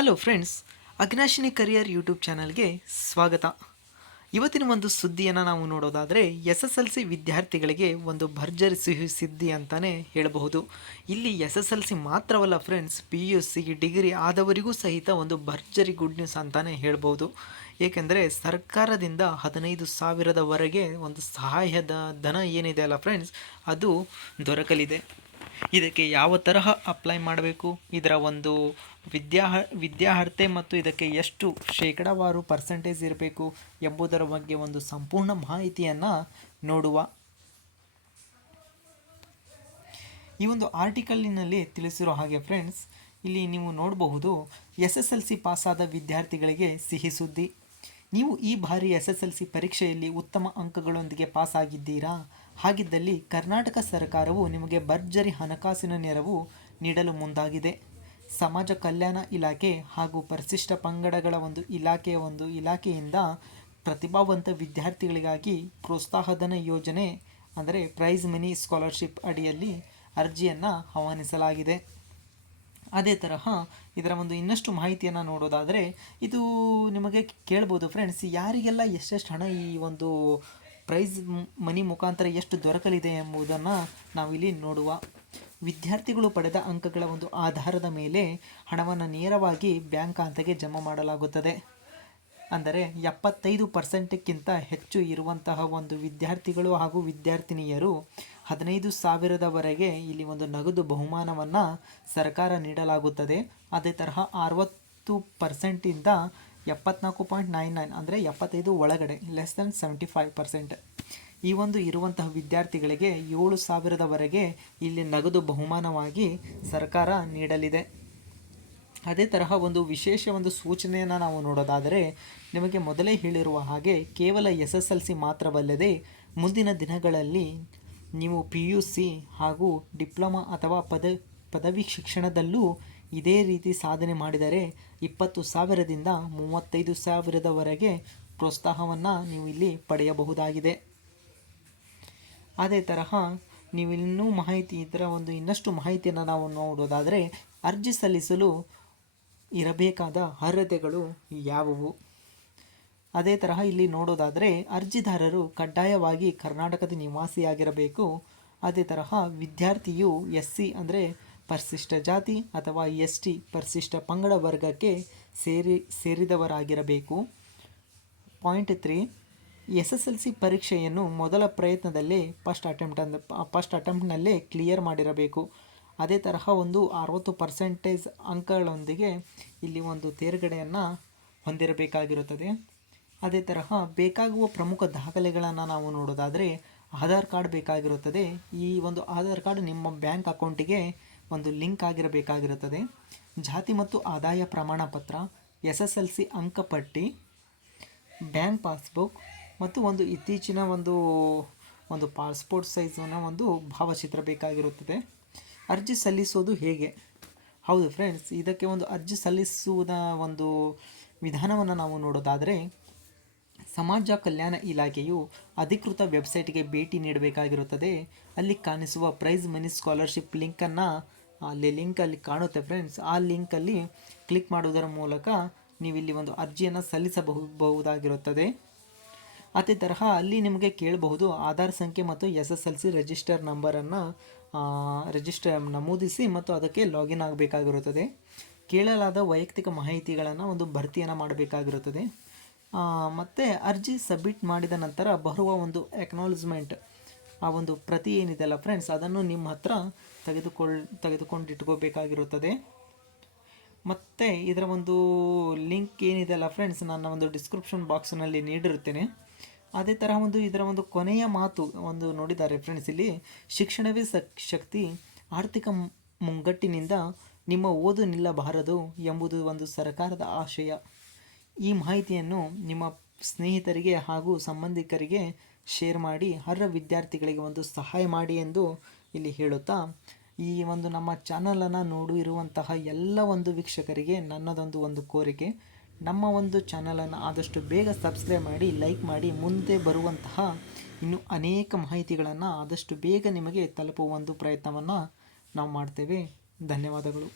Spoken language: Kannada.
ಹಲೋ ಫ್ರೆಂಡ್ಸ್, ಅಗ್ನಾಶಿನಿ ಕರಿಯರ್ ಯೂಟ್ಯೂಬ್ ಚಾನಲ್ಗೆ ಸ್ವಾಗತ. ಇವತ್ತಿನ ಒಂದು ಸುದ್ದಿಯನ್ನು ನಾವು ನೋಡೋದಾದರೆ SSLC ವಿದ್ಯಾರ್ಥಿಗಳಿಗೆ ಒಂದು ಭರ್ಜರಿ ಸಿಹಿ ಸುದ್ದಿ ಅಂತಲೇ ಹೇಳಬಹುದು. ಇಲ್ಲಿ SSLC ಮಾತ್ರವಲ್ಲ ಫ್ರೆಂಡ್ಸ್, PUC ಡಿಗ್ರಿ ಆದವರಿಗೂ ಸಹಿತ ಒಂದು ಭರ್ಜರಿ ಗುಡ್ ನ್ಯೂಸ್ ಅಂತಲೇ ಹೇಳ್ಬೋದು. ಏಕೆಂದರೆ ಸರ್ಕಾರದಿಂದ 15,000ವರೆಗೆ ಒಂದು ಸಹಾಯದ ಧನ ಏನಿದೆ ಅಲ್ಲ ಫ್ರೆಂಡ್ಸ್, ಅದು ದೊರಕಲಿದೆ. ಇದಕ್ಕೆ ಯಾವ ತರಹ ಅಪ್ಲೈ ಮಾಡಬೇಕು, ಇದರ ಒಂದು ವಿದ್ಯಾರ್ಹತೆ ಮತ್ತು ಇದಕ್ಕೆ ಎಷ್ಟು ಶೇಕಡಾವಾರು ಪರ್ಸೆಂಟೇಜ್ ಇರಬೇಕು ಎಂಬುದರ ಬಗ್ಗೆ ಒಂದು ಸಂಪೂರ್ಣ ಮಾಹಿತಿಯನ್ನು ನೋಡುವ. ಈ ಒಂದು ಆರ್ಟಿಕಲಿನಲ್ಲಿ ತಿಳಿಸಿರೋ ಹಾಗೆ ಫ್ರೆಂಡ್ಸ್, ಇಲ್ಲಿ ನೀವು ನೋಡಬಹುದು, SSLC ಪಾಸಾದ ವಿದ್ಯಾರ್ಥಿಗಳಿಗೆ ಸಿಹಿ ಸುದ್ದಿ. ನೀವು ಈ ಬಾರಿ SSLC ಪರೀಕ್ಷೆಯಲ್ಲಿ ಉತ್ತಮ ಅಂಕಗಳೊಂದಿಗೆ ಪಾಸ್ ಆಗಿದ್ದೀರಾ? ಹಾಗಿದ್ದಲ್ಲಿ ಕರ್ನಾಟಕ ಸರ್ಕಾರವು ನಿಮಗೆ ಭರ್ಜರಿ ಹಣಕಾಸಿನ ನೆರವು ನೀಡಲು ಮುಂದಾಗಿದೆ. ಸಮಾಜ ಕಲ್ಯಾಣ ಇಲಾಖೆ ಹಾಗೂ ಪರಿಶಿಷ್ಟ ಪಂಗಡಗಳ ಒಂದು ಇಲಾಖೆಯಿಂದ ಪ್ರತಿಭಾವಂತ ವಿದ್ಯಾರ್ಥಿಗಳಿಗಾಗಿ ಪ್ರೋತ್ಸಾಹಧನ ಯೋಜನೆ ಅಂದರೆ ಪ್ರೈಸ್ ಮನಿ ಸ್ಕಾಲರ್ಶಿಪ್ ಅಡಿಯಲ್ಲಿ ಅರ್ಜಿಯನ್ನು ಆಹ್ವಾನಿಸಲಾಗಿದೆ. ಅದೇ ತರಹ ಇದರ ಒಂದು ಇನ್ನಷ್ಟು ಮಾಹಿತಿಯನ್ನು ನೋಡೋದಾದರೆ, ಇದು ನಿಮಗೆ ಕೇಳ್ಬೋದು ಫ್ರೆಂಡ್ಸ್, ಯಾರಿಗೆಲ್ಲ ಎಷ್ಟೆಷ್ಟು ಹಣ ಈ ಒಂದು ಪ್ರೈಸ್ ಮನಿ ಮುಖಾಂತರ ಎಷ್ಟು ದೊರಕಲಿದೆ ಎಂಬುದನ್ನು ನಾವಿಲ್ಲಿ ನೋಡುವ. ವಿದ್ಯಾರ್ಥಿಗಳು ಪಡೆದ ಅಂಕಗಳ ಒಂದು ಆಧಾರದ ಮೇಲೆ ಹಣವನ್ನು ನೇರವಾಗಿ ಬ್ಯಾಂಕ್ ಖಾತೆಗೆ ಜಮಾ ಮಾಡಲಾಗುತ್ತದೆ. ಅಂದರೆ 75% ಹೆಚ್ಚು ಇರುವಂತಹ ಒಂದು ವಿದ್ಯಾರ್ಥಿಗಳು ಹಾಗೂ ವಿದ್ಯಾರ್ಥಿನಿಯರು 15,000ವರೆಗೆ ಇಲ್ಲಿ ಒಂದು ನಗದು ಬಹುಮಾನವನ್ನು ಸರ್ಕಾರ ನೀಡಲಾಗುತ್ತದೆ. ಅದೇ ತರಹ 60% 74.99 ಅಂದರೆ 75 ಒಳಗಡೆ <75%. ಈ ಒಂದು ಇರುವಂತಹ ವಿದ್ಯಾರ್ಥಿಗಳಿಗೆ 7,000ವರೆಗೆ ಇಲ್ಲಿ ನಗದು ಬಹುಮಾನವಾಗಿ ಸರ್ಕಾರ ನೀಡಲಿದೆ. ಅದೇ ತರಹ ಒಂದು ವಿಶೇಷ ಒಂದು ಸೂಚನೆಯನ್ನು ನಾವು ನೋಡೋದಾದರೆ, ನಿಮಗೆ ಮೊದಲೇ ಹೇಳಿರುವ ಹಾಗೆ ಕೇವಲ SSLC ಮಾತ್ರವಲ್ಲದೆ ಮುಂದಿನ ದಿನಗಳಲ್ಲಿ ನೀವು PUC ಹಾಗೂ ಡಿಪ್ಲೊಮಾ ಅಥವಾ ಪದವಿ ಶಿಕ್ಷಣದಲ್ಲೂ ಇದೇ ರೀತಿ ಸಾಧನೆ ಮಾಡಿದರೆ 20,000ದಿಂದ 35,000ವರೆಗೆ ಪ್ರೋತ್ಸಾಹವನ್ನು ನೀವು ಇಲ್ಲಿ ಪಡೆಯಬಹುದಾಗಿದೆ. ಅದೇ ತರಹ ನೀವು ಇದರ ಒಂದು ಇನ್ನಷ್ಟು ಮಾಹಿತಿಯನ್ನು ನಾವು ನೋಡೋದಾದರೆ, ಅರ್ಜಿ ಸಲ್ಲಿಸಲು ಇರಬೇಕಾದ ಅರ್ಹತೆಗಳು ಯಾವುವು? ಅದೇ ತರಹ ಇಲ್ಲಿ ನೋಡೋದಾದರೆ, ಅರ್ಜಿದಾರರು ಕಡ್ಡಾಯವಾಗಿ ಕರ್ನಾಟಕದ ನಿವಾಸಿಯಾಗಿರಬೇಕು. ಅದೇ ತರಹ ವಿದ್ಯಾರ್ಥಿಯು SC ಅಂದರೆ ಪರಿಶಿಷ್ಟ ಜಾತಿ ಅಥವಾ ST ಪರಿಶಿಷ್ಟ ಪಂಗಡ ವರ್ಗಕ್ಕೆ ಸೇರಿದವರಾಗಿರಬೇಕು. ಪಾಯಿಂಟ್ 3, SSLC ಪರೀಕ್ಷೆಯನ್ನು ಮೊದಲ ಪ್ರಯತ್ನದಲ್ಲೇ ಫಸ್ಟ್ ಅಟೆಂಪ್ಟ್ನಲ್ಲೇ ಕ್ಲಿಯರ್ ಮಾಡಿರಬೇಕು. ಅದೇ ತರಹ ಒಂದು 60% ಅಂಕಗಳೊಂದಿಗೆ ಇಲ್ಲಿ ಒಂದು ತೇರ್ಗಡೆಯನ್ನು ಹೊಂದಿರಬೇಕಾಗಿರುತ್ತದೆ. ಅದೇ ತರಹ ಬೇಕಾಗುವ ಪ್ರಮುಖ ದಾಖಲೆಗಳನ್ನು ನಾವು ನೋಡೋದಾದರೆ, ಆಧಾರ್ ಕಾರ್ಡ್ ಬೇಕಾಗಿರುತ್ತದೆ. ಈ ಒಂದು ಆಧಾರ್ ಕಾರ್ಡ್ ನಿಮ್ಮ ಬ್ಯಾಂಕ್ ಅಕೌಂಟಿಗೆ ಒಂದು ಲಿಂಕ್ ಆಗಿರಬೇಕಾಗಿರುತ್ತದೆ. ಜಾತಿ ಮತ್ತು ಆದಾಯ ಪ್ರಮಾಣ ಪತ್ರ, SSLC ಅಂಕಪಟ್ಟಿ, ಬ್ಯಾಂಕ್ ಪಾಸ್ಬುಕ್ ಮತ್ತು ಒಂದು ಇತ್ತೀಚಿನ ಒಂದು ಪಾಸ್ಪೋರ್ಟ್ ಸೈಜಿನ ಒಂದು ಭಾವಚಿತ್ರ ಬೇಕಾಗಿರುತ್ತದೆ. ಅರ್ಜಿ ಸಲ್ಲಿಸೋದು ಹೇಗೆ? ಹೌದು ಫ್ರೆಂಡ್ಸ್, ಇದಕ್ಕೆ ಒಂದು ಅರ್ಜಿ ಸಲ್ಲಿಸುವುದ ಒಂದು ವಿಧಾನವನ್ನು ನಾವು ನೋಡೋದಾದರೆ, ಸಮಾಜ ಕಲ್ಯಾಣ ಇಲಾಖೆಯು ಅಧಿಕೃತ ವೆಬ್ಸೈಟ್ಗೆ ಭೇಟಿ ನೀಡಬೇಕಾಗಿರುತ್ತದೆ. ಅಲ್ಲಿ ಕಾಣಿಸುವ ಪ್ರೈಸ್ ಮನಿ ಸ್ಕಾಲರ್ಶಿಪ್ ಲಿಂಕಲ್ಲಿ ಕಾಣುತ್ತೆ ಫ್ರೆಂಡ್ಸ್. ಆ ಲಿಂಕಲ್ಲಿ ಕ್ಲಿಕ್ ಮಾಡುವುದರ ಮೂಲಕ ನೀವಿಲ್ಲಿ ಒಂದು ಅರ್ಜಿಯನ್ನು ಸಲ್ಲಿಸಬಹುದಾಗಿರುತ್ತದೆ. ಅದೇ ತರಹ ಅಲ್ಲಿ ನಿಮಗೆ ಕೇಳಬಹುದು ಆಧಾರ್ ಸಂಖ್ಯೆ ಮತ್ತು SSLC ರಿಜಿಸ್ಟರ್ ನಂಬರನ್ನು ನಮೂದಿಸಿ ಮತ್ತು ಅದಕ್ಕೆ ಲಾಗಿನ್ ಆಗಬೇಕಾಗಿರುತ್ತದೆ. ಕೇಳಲಾದ ವೈಯಕ್ತಿಕ ಮಾಹಿತಿಗಳನ್ನು ಒಂದು ಭರ್ತಿಯನ್ನು ಮಾಡಬೇಕಾಗಿರುತ್ತದೆ. ಮತ್ತು ಅರ್ಜಿ ಸಬ್ಮಿಟ್ ಮಾಡಿದ ನಂತರ ಬರುವ ಒಂದು ಎಕ್ನಾಲಜ್ಮೆಂಟ್, ಆ ಒಂದು ಪ್ರತಿ ಏನಿದೆ ಅಲ್ಲ ಫ್ರೆಂಡ್ಸ್, ಅದನ್ನು ನಿಮ್ಮ ಹತ್ರ ತೆಗೆದುಕೊಂಡಿಟ್ಕೋಬೇಕಾಗಿರುತ್ತದೆ. ಮತ್ತು ಇದರ ಒಂದು ಲಿಂಕ್ ಏನಿದೆ ಅಲ್ಲ ಫ್ರೆಂಡ್ಸ್, ನನ್ನ ಒಂದು ಡಿಸ್ಕ್ರಿಪ್ಷನ್ ಬಾಕ್ಸ್ನಲ್ಲಿ ನೀಡಿರುತ್ತೇನೆ. ಅದೇ ತರಹ ಇದರ ಒಂದು ಕೊನೆಯ ಮಾತು ಒಂದು ನೋಡಿದ್ದಾರೆ ಫ್ರೆಂಡ್ಸ್, ಇಲ್ಲಿ ಶಿಕ್ಷಣವೇ ಶಕ್ತಿ, ಆರ್ಥಿಕ ಮುಗ್ಗಟ್ಟಿನಿಂದ ನಿಮ್ಮ ಓದು ನಿಲ್ಲಬಾರದು ಎಂಬುದು ಒಂದು ಸರ್ಕಾರದ ಆಶಯ. ಈ ಮಾಹಿತಿಯನ್ನು ನಿಮ್ಮ ಸ್ನೇಹಿತರಿಗೆ ಹಾಗೂ ಸಂಬಂಧಿಕರಿಗೆ ಶೇರ್ ಮಾಡಿ ಅರ್ಹ ವಿದ್ಯಾರ್ಥಿಗಳಿಗೆ ಒಂದು ಸಹಾಯ ಮಾಡಿ ಎಂದು ಇಲ್ಲಿ ಹೇಳುತ್ತಾ, ಈ ಒಂದು ನಮ್ಮ ಚಾನಲನ್ನು ನೋಡಿರುವಂತಹ ಎಲ್ಲ ಒಂದು ವೀಕ್ಷಕರಿಗೆ ನನ್ನದೊಂದು ಕೋರಿಕೆ, ನಮ್ಮ ಒಂದು ಚಾನಲನ್ನು ಆದಷ್ಟು ಬೇಗ ಸಬ್ಸ್ಕ್ರೈಬ್ ಮಾಡಿ, ಲೈಕ್ ಮಾಡಿ. ಮುಂದೆ ಬರುವಂತಹ ಇನ್ನೂ ಅನೇಕ ಮಾಹಿತಿಗಳನ್ನು ಆದಷ್ಟು ಬೇಗ ನಿಮಗೆ ತಲುಪುವ ಒಂದು ಪ್ರಯತ್ನವನ್ನು ನಾವು ಮಾಡ್ತೇವೆ. ಧನ್ಯವಾದಗಳು.